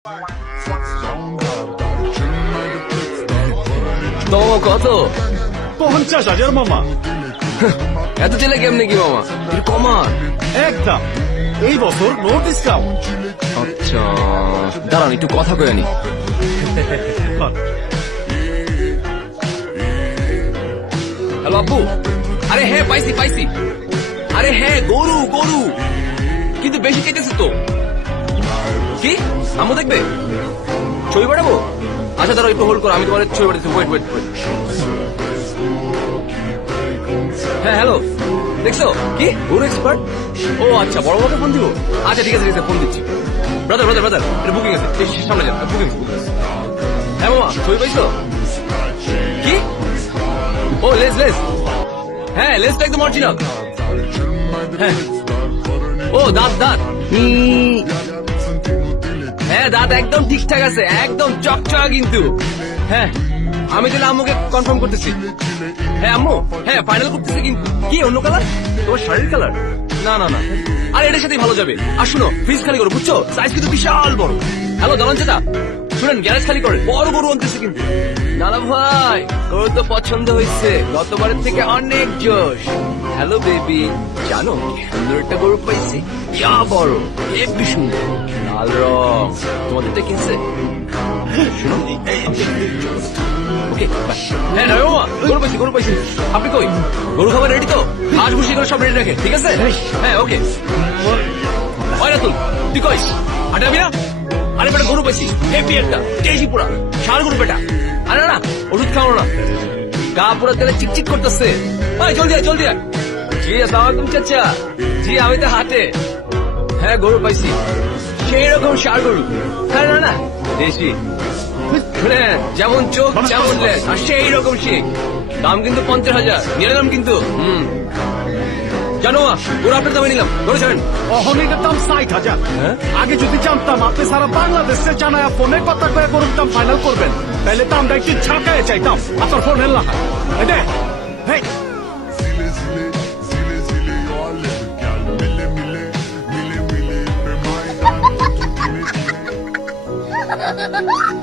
তো কত? 50,000 মামা। এত ছেলে কেমনে কি মামা? একটু কমান। একদম এই বছর নো ডিসকাউন্ট। আচ্ছা দাঁড়ান একটু কথা কয়ে নি। হ্যালো আব্বু। আরে হ্যাঁ পাইছি পাইছি। আরে হ্যাঁ গরু গরু, কিন্তু বেশি কেটেছে তো। কি আম্মু দেখবে? ছবি পাঠাবো? আচ্ছা দাঁড়াও একটু হোল্ড করো, আমি তোমার ছবি পাঠাচ্ছি। Wait wait wait. হ্যাঁ হ্যালো, দেখছো কি গরু এক্সপার্ট? ও আচ্ছা, বড় বড়কে ফোন দিব? আচ্ছা ঠিক আছে ঠিক আছে, ফোন দিচ্ছি। ব্রাদার ব্রাদার ব্রাদার, এটা বুকিং আছে, সামনে যান, বুকিং। হ্যাঁ মামা ছবি পাইছো? কি? ও লেস লেস, হ্যাঁ লেসটা একদম অরিজিনাল। হ্যাঁ ও দাঁত দাঁত, হ্যাঁ দাঁত একদম ঠিকঠাক আছে, একদম চকচকা কিন্তু। হ্যাঁ আমি তাহলে আম্মুকে কনফার্ম করতেছি। হ্যাঁ আম্মু, হ্যাঁ ফাইনাল করতেছি। কিন্তু কি অন্য কালার? তোমার শাড়ির কালার? না না না, আর এটার সাথেই ভালো যাবে। আর শুনো ফ্রিজ খালি করো, বুঝছো? সাইজ কিন্তু বিশাল বড়। হ্যালো দালান চেতা, শুনেন গ্যারেজ খালি করে, বড় গরু আনতেছে কিন্তু। নানা ভাই গরু তো পছন্দ হয়েছে, গতবারের থেকে অনেক জোশ। হ্যালো বেবি, জানো কি সুন্দর একটা গরু পাইছি, ইয়া বড়, হেব্বি সুন্দর, লাল রং। তোমাদেরটা কিনছে? শুনো ওকে হ্যাঁ না মামা, গরু পাইছি গরু পাইছি। আপনি কই? গরু খাবার রেডি তো? হাঁস ভুসি করে সব রেডি রাখে, ঠিক আছে? হ্যাঁ ওকে। ওই রাতুল তুই কইস হাঁটে যাবি না? আরে বেটা গরু পাইছি, হেভি একটা দেশি পুরা ষাঁড় গরু বেটা। আরে না ওষুধ খাওয়ানো না, গা পুরা তেলে চিকচিক করতেছে। ভাই জলদি আয় জলদি আয়। জি আসসালামু আলাইকুম চাচা। জি আমি তো হাটে। হ্যাঁ গরু পাইছি, সেই রকম ষাঁড় গরু। হ্যাঁ না না দেশি, যেমন চোখ যেমন লেজ, আর সেই রকম শিখ। দাম কিন্তু 50,000 নিয়ে নিলাম কিন্তু। জানো গরু আপনার দামে নিলাম, ধরে ছাড়েন। অহনিকের দাম 60,000। আগে যদি জানতাম আপনি সারা বাংলাদেশে জানায় ফোনে কথা কয়ে গরুর দাম ফাইনাল করবেন, তাহলে দামটা একটু ছাকায় চাইতাম। আপনার ফোনের লাহা এটা হেই Ha ha ha ha!